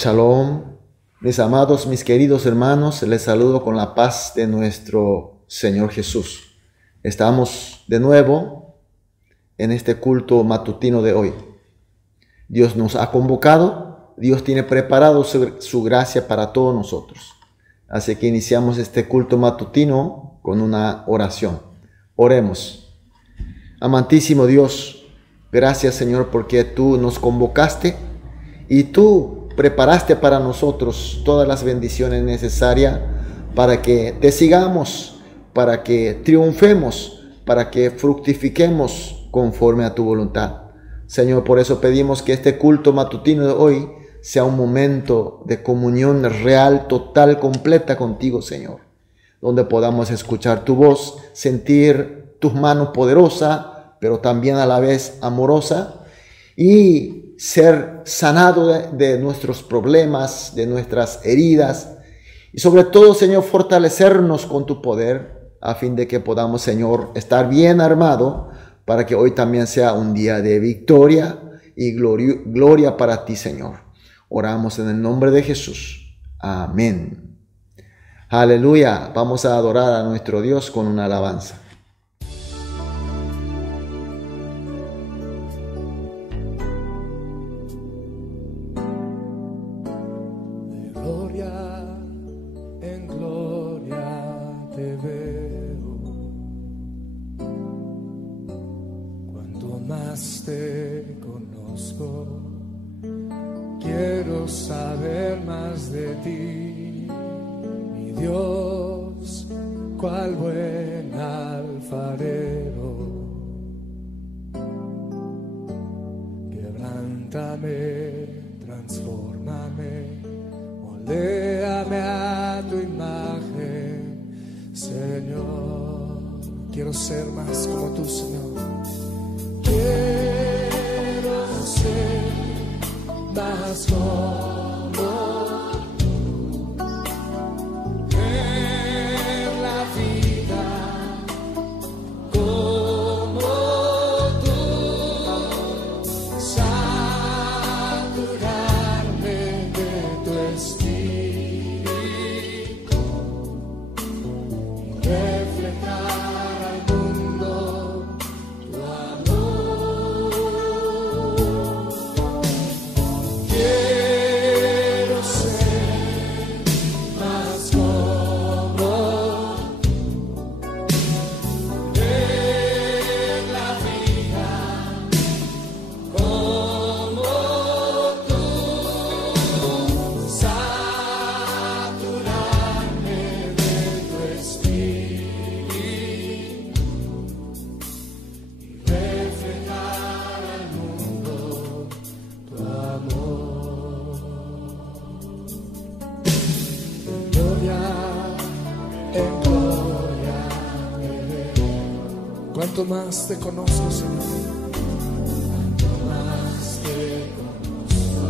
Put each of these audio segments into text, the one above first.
Shalom, mis amados, mis queridos hermanos, les saludo con la paz de nuestro Señor Jesús. Estamos de nuevo en este culto matutino de hoy. Dios nos ha convocado, Dios tiene preparado su gracia para todos nosotros. Así que iniciamos este culto matutino con una oración. Oremos. Amantísimo Dios, gracias Señor porque tú nos convocaste y tú preparaste para nosotros todas las bendiciones necesarias para que te sigamos, para que triunfemos, para que fructifiquemos conforme a tu voluntad. Señor, por eso pedimos que este culto matutino de hoy sea un momento de comunión real, total, completa contigo, Señor, donde podamos escuchar tu voz, sentir tus manos poderosas, pero también a la vez amorosa, y ser sanado de nuestros problemas, de nuestras heridas, y sobre todo, Señor, fortalecernos con tu poder, a fin de que podamos, Señor, estar bien armado, para que hoy también sea un día de victoria y gloria para ti, Señor. Oramos en el nombre de Jesús. Amén. Aleluya. Vamos a adorar a nuestro Dios con una alabanza. Quiero saber más de ti, mi Dios, cuál buen alfarero. Quebrántame, transfórmame, moldéame a tu imagen, Señor. Quiero ser más como tú, Señor. Quiero ser más como tú, ver la vida como tú, saturarme de tu espíritu y reflejar al mundo tu amor. Quiero ser más como tú, ver la vida como tú, saturarme de tu espíritu y reflejar al mundo tu amor. En gloria te veo. Cuanto más te conozco, Señor, cuanto más te conozco,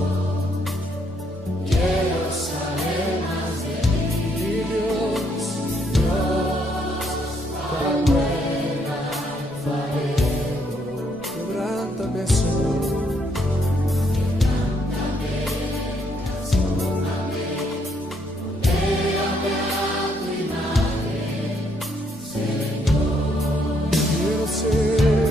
quiero saber más de ti, Dios, cuál buen alfarero. Quebrántame, Señor. Quiero ser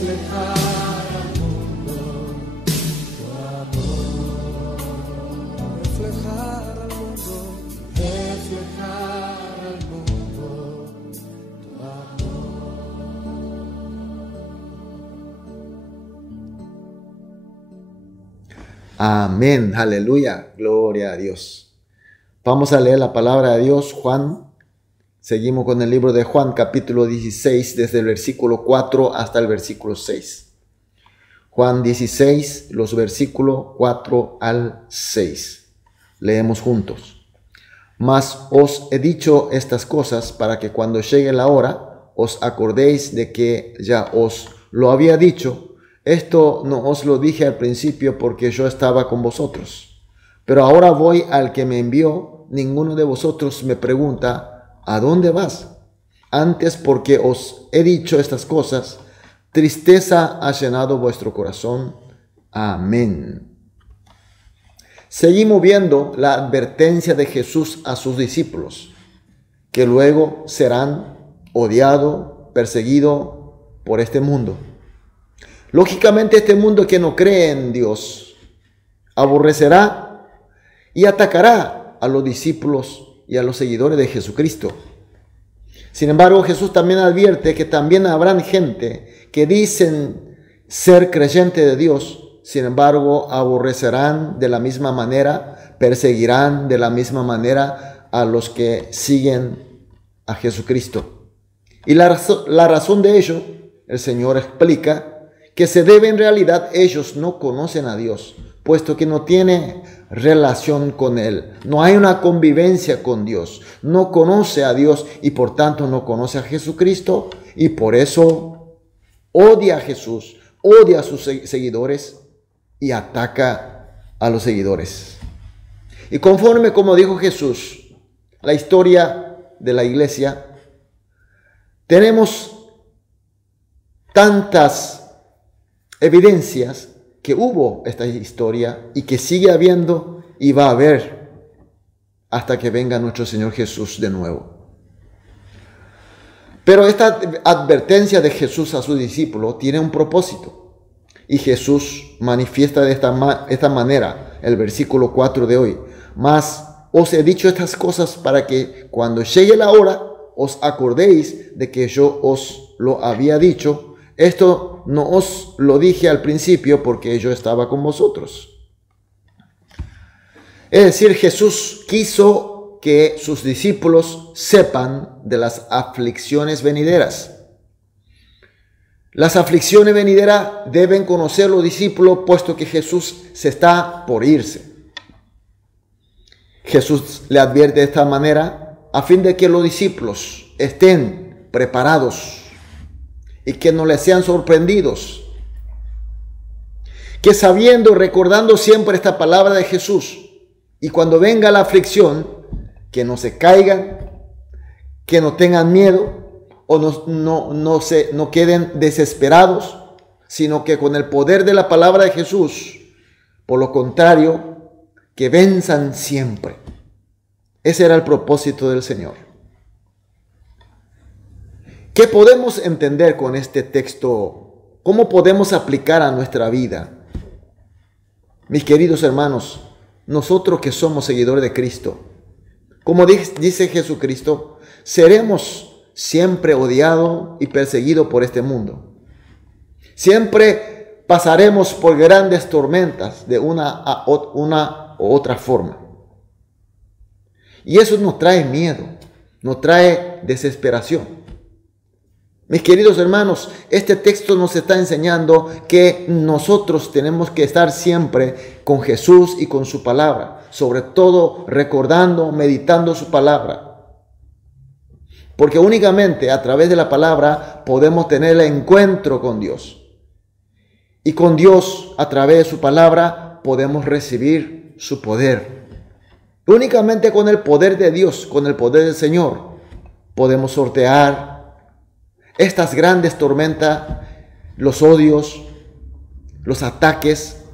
reflejar al mundo tu amor, reflejar al mundo, reflejar al mundo tu amor. Amén, aleluya, gloria a Dios. Vamos a leer la palabra de Dios, Juan. Seguimos con el libro de Juan, capítulo 16, desde el versículo 4 hasta el versículo 6. Juan 16, los versículos 4 al 6. Leemos juntos. Mas os he dicho estas cosas para que cuando llegue la hora os acordéis de que ya os lo había dicho. Esto no os lo dije al principio porque yo estaba con vosotros. Pero ahora voy al que me envió. Ninguno de vosotros me pregunta, ¿a dónde vas? Antes, porque os he dicho estas cosas, tristeza ha llenado vuestro corazón. Amén. Seguimos viendo la advertencia de Jesús a sus discípulos, que luego serán odiados, perseguidos por este mundo. Lógicamente, este mundo que no cree en Dios aborrecerá y atacará a los discípulos y a los seguidores de Jesucristo. Sin embargo, Jesús también advierte que también habrán gente que dicen ser creyente de Dios, sin embargo, aborrecerán de la misma manera, perseguirán de la misma manera a los que siguen a Jesucristo. Y la razón de ello, el Señor explica que se debe en realidad ellos no conocen a Dios, puesto que no tiene relación con Él. No hay una convivencia con Dios. No conoce a Dios y por tanto no conoce a Jesucristo y por eso odia a Jesús, odia a sus seguidores y ataca a los seguidores. Y conforme como dijo Jesús, la historia de la iglesia, tenemos tantas evidencias que hubo esta historia y que sigue habiendo y va a haber hasta que venga nuestro Señor Jesús de nuevo. Pero esta advertencia de Jesús a sus discípulos tiene un propósito y Jesús manifiesta de esta manera el versículo 4 de hoy. Mas os he dicho estas cosas para que cuando llegue la hora os acordéis de que yo os lo había dicho. Esto no os lo dije al principio porque yo estaba con vosotros. Es decir, Jesús quiso que sus discípulos sepan de las aflicciones venideras. Las aflicciones venideras deben conocer los discípulos, puesto que Jesús se está por irse. Jesús le advierte de esta manera a fin de que los discípulos estén preparados y que no les sean sorprendidos. Que sabiendo, recordando siempre esta palabra de Jesús, y cuando venga la aflicción, que no se caigan, que no tengan miedo, o no queden desesperados, sino que con el poder de la palabra de Jesús, por lo contrario, que venzan siempre. Ese era el propósito del Señor. ¿Qué podemos entender con este texto? ¿Cómo podemos aplicar a nuestra vida? Mis queridos hermanos, nosotros que somos seguidores de Cristo, como dice Jesucristo, seremos siempre odiados y perseguidos por este mundo. Siempre pasaremos por grandes tormentas de una u otra forma. Y eso nos trae miedo, nos trae desesperación. Mis queridos hermanos, este texto nos está enseñando que nosotros tenemos que estar siempre con Jesús y con su palabra, sobre todo recordando, meditando su palabra. Porque únicamente a través de la palabra podemos tener el encuentro con Dios. Y con Dios, a través de su palabra, podemos recibir su poder. Únicamente con el poder de Dios, con el poder del Señor, podemos sortear estas grandes tormentas, los odios, los ataques,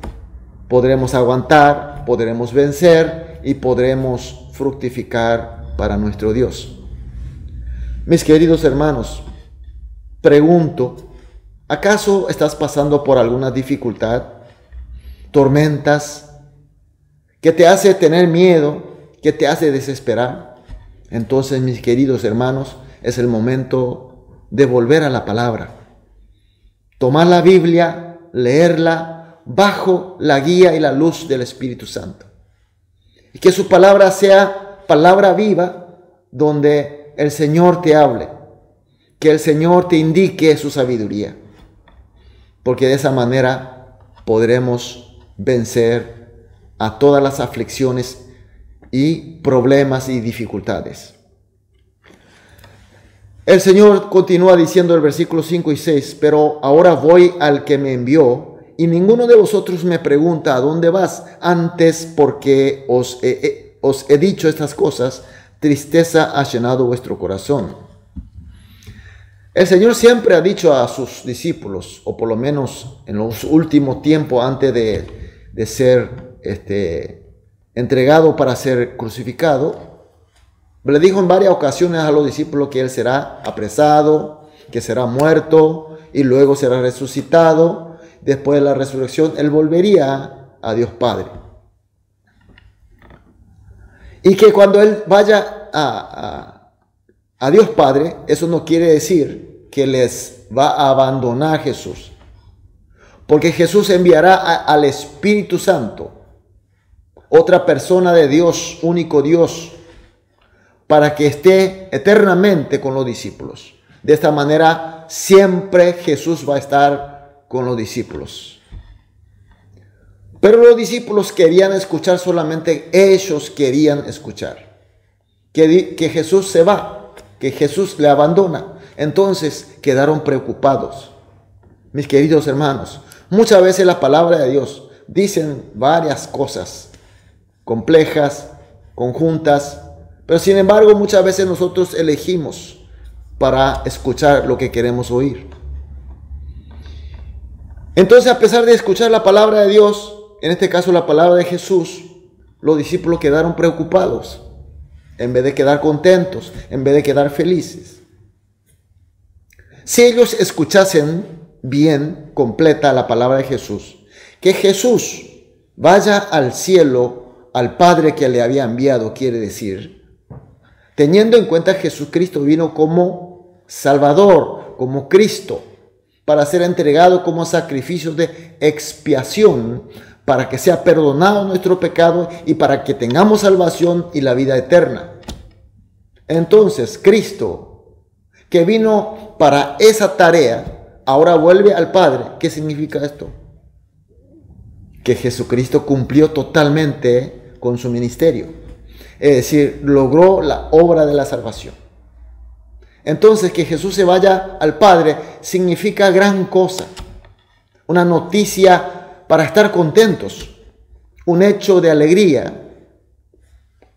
podremos aguantar, podremos vencer y podremos fructificar para nuestro Dios. Mis queridos hermanos, pregunto, ¿Acaso estás pasando por alguna dificultad, tormentas, que te hace tener miedo, que te hace desesperar? Entonces, mis queridos hermanos, es el momento de volver a la palabra. Tomar la Biblia, leerla bajo la guía y la luz del Espíritu Santo. Y que su palabra sea palabra viva, donde el Señor te hable, que el Señor te indique su sabiduría. Porque de esa manera podremos vencer a todas las aflicciones y problemas y dificultades. El Señor continúa diciendo en el versículo 5 y 6, pero ahora voy al que me envió, y ninguno de vosotros me pregunta, ¿a dónde vas? Antes, porque os he dicho estas cosas, tristeza ha llenado vuestro corazón. El Señor siempre ha dicho a sus discípulos, o por lo menos en los últimos tiempos antes de ser entregado para ser crucificado, le dijo en varias ocasiones a los discípulos que Él será apresado, que será muerto y luego será resucitado. Después de la resurrección, Él volvería a Dios Padre. Y que cuando Él vaya a Dios Padre, eso no quiere decir que les va a abandonar Jesús. Porque Jesús enviará al Espíritu Santo, otra persona de Dios, único Dios, para que esté eternamente con los discípulos. De esta manera, siempre Jesús va a estar con los discípulos. Pero los discípulos querían escuchar solamente, ellos querían escuchar que Jesús se va, que Jesús le abandona. Entonces quedaron preocupados. Mis queridos hermanos, muchas veces la palabra de Dios dicen varias cosas complejas, conjuntas, pero sin embargo muchas veces nosotros elegimos para escuchar lo que queremos oír. Entonces, a pesar de escuchar la palabra de Dios, en este caso la palabra de Jesús, los discípulos quedaron preocupados, en vez de quedar contentos, en vez de quedar felices. Si ellos escuchasen bien, completa la palabra de Jesús, que Jesús vaya al cielo, al Padre que le había enviado, quiere decir, teniendo en cuenta que Jesucristo vino como Salvador, como Cristo, para ser entregado como sacrificio de expiación, para que sea perdonado nuestro pecado y para que tengamos salvación y la vida eterna. Entonces, Cristo, que vino para esa tarea, ahora vuelve al Padre. ¿Qué significa esto? Que Jesucristo cumplió totalmente con su ministerio. Es decir, logró la obra de la salvación. Entonces, que Jesús se vaya al Padre significa gran cosa. Una noticia para estar contentos. Un hecho de alegría.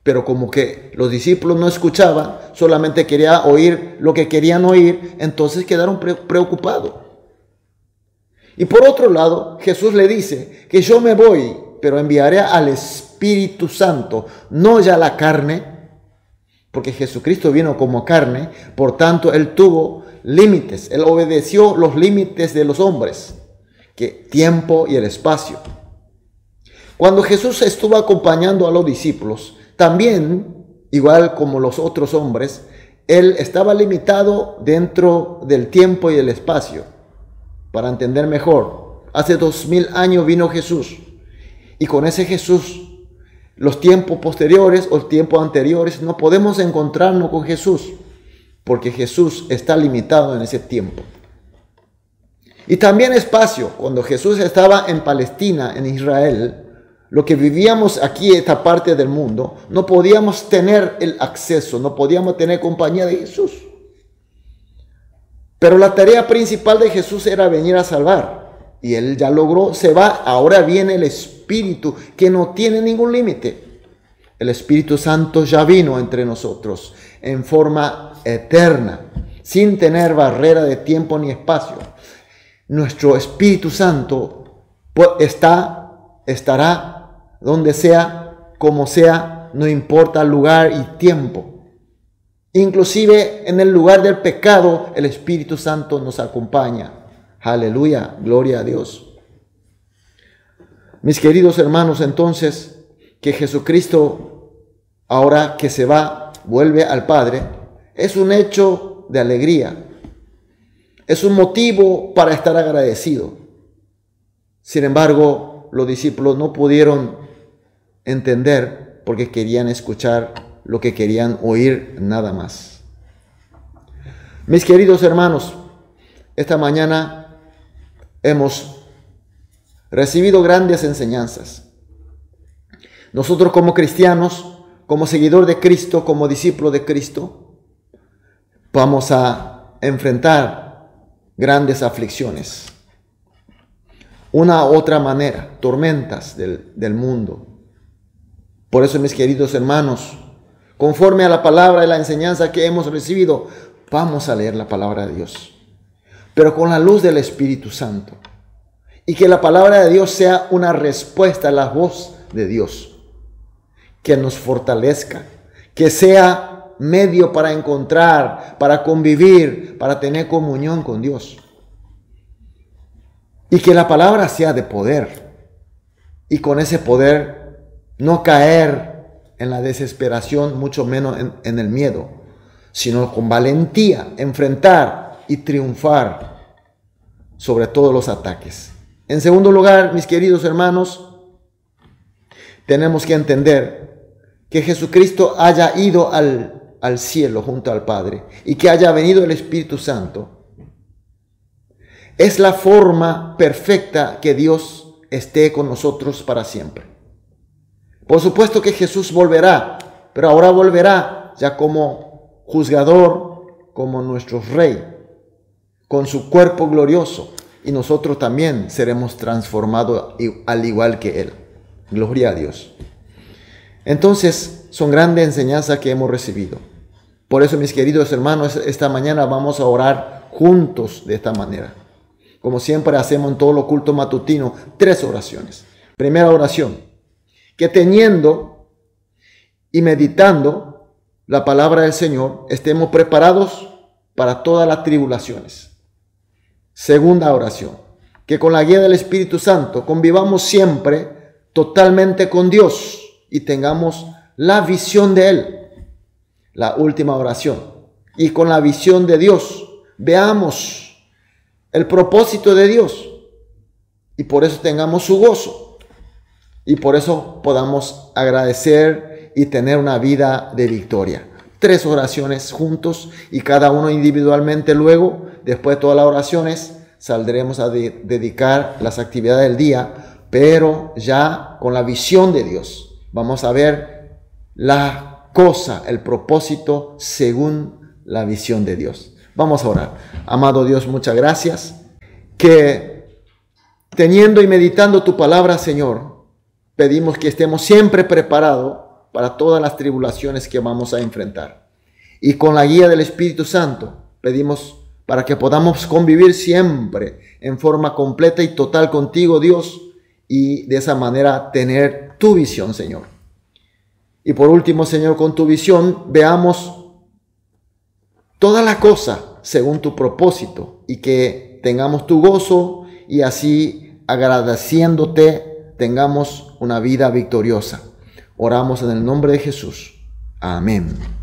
Pero como que los discípulos no escuchaban, solamente querían oír lo que querían oír, entonces quedaron preocupados. Y por otro lado, Jesús le dice que yo me voy, pero enviaré al Espíritu Santo, no ya la carne, porque Jesucristo vino como carne, por tanto Él tuvo límites, Él obedeció los límites de los hombres, que tiempo y el espacio. Cuando Jesús estuvo acompañando a los discípulos, también, igual como los otros hombres, Él estaba limitado dentro del tiempo y el espacio. Para entender mejor, hace 2000 años vino Jesús, y con ese Jesús, los tiempos posteriores o tiempos anteriores, no podemos encontrarnos con Jesús, porque Jesús está limitado en ese tiempo. Y también espacio, cuando Jesús estaba en Palestina, en Israel, lo que vivíamos aquí, esta parte del mundo, no podíamos tener el acceso, no podíamos tener compañía de Jesús. Pero la tarea principal de Jesús era venir a salvar. Y Él ya logró, se va, ahora viene el Espíritu, que no tiene ningún límite. El Espíritu Santo ya vino entre nosotros en forma eterna, sin tener barrera de tiempo ni espacio. Nuestro Espíritu Santo estará donde sea, como sea, no importa lugar y tiempo. Inclusive en el lugar del pecado, el Espíritu Santo nos acompaña Aleluya, gloria a Dios. Mis queridos hermanos, entonces, que Jesucristo, ahora que se va, vuelve al Padre, es un hecho de alegría. Es un motivo para estar agradecido. Sin embargo, los discípulos no pudieron entender porque querían escuchar lo que querían oír nada más. Mis queridos hermanos, esta mañana hemos recibido grandes enseñanzas. Nosotros como cristianos, como seguidor de Cristo, como discípulo de Cristo, vamos a enfrentar grandes aflicciones. Una u otra manera, tormentas del mundo. Por eso, mis queridos hermanos, conforme a la palabra y la enseñanza que hemos recibido, vamos a leer la palabra de Dios, pero con la luz del Espíritu Santo. Y que la palabra de Dios sea una respuesta a la voz de Dios, que nos fortalezca, que sea medio para encontrar, para convivir, para tener comunión con Dios. Y que la palabra sea de poder, y con ese poder no caer en la desesperación, mucho menos en el miedo, sino con valentía enfrentar y triunfar sobre todos los ataques. En segundo lugar, mis queridos hermanos, tenemos que entender que Jesucristo haya ido al cielo junto al Padre y que haya venido el Espíritu Santo. Es la forma perfecta que Dios esté con nosotros para siempre. Por supuesto que Jesús volverá, pero ahora volverá ya como juzgador, como nuestro Rey, con su cuerpo glorioso. Y nosotros también seremos transformados al igual que Él. Gloria a Dios. Entonces, son grandes enseñanzas que hemos recibido. Por eso, mis queridos hermanos, esta mañana vamos a orar juntos de esta manera. Como siempre hacemos en todo lo culto matutino, 3 oraciones. Primera oración, que teniendo y meditando la palabra del Señor, estemos preparados para todas las tribulaciones. Segunda oración, que con la guía del Espíritu Santo convivamos siempre totalmente con Dios y tengamos la visión de Él. La última oración, y con la visión de Dios veamos el propósito de Dios y por eso tengamos su gozo y por eso podamos agradecer y tener una vida de victoria. 3 oraciones juntos y cada uno individualmente. Luego, después de todas las oraciones, saldremos a dedicar las actividades del día, pero ya con la visión de Dios. Vamos a ver la cosa, el propósito según la visión de Dios. Vamos a orar. Amado Dios, muchas gracias. Que teniendo y meditando tu palabra, Señor, pedimos que estemos siempre preparados para todas las tribulaciones que vamos a enfrentar. Y con la guía del Espíritu Santo, pedimos para que podamos convivir siempre en forma completa y total contigo, Dios, y de esa manera tener tu visión, Señor. Y por último, Señor, con tu visión veamos toda la cosa según tu propósito y que tengamos tu gozo y así agradeciéndote tengamos una vida victoriosa. Oramos en el nombre de Jesús. Amén.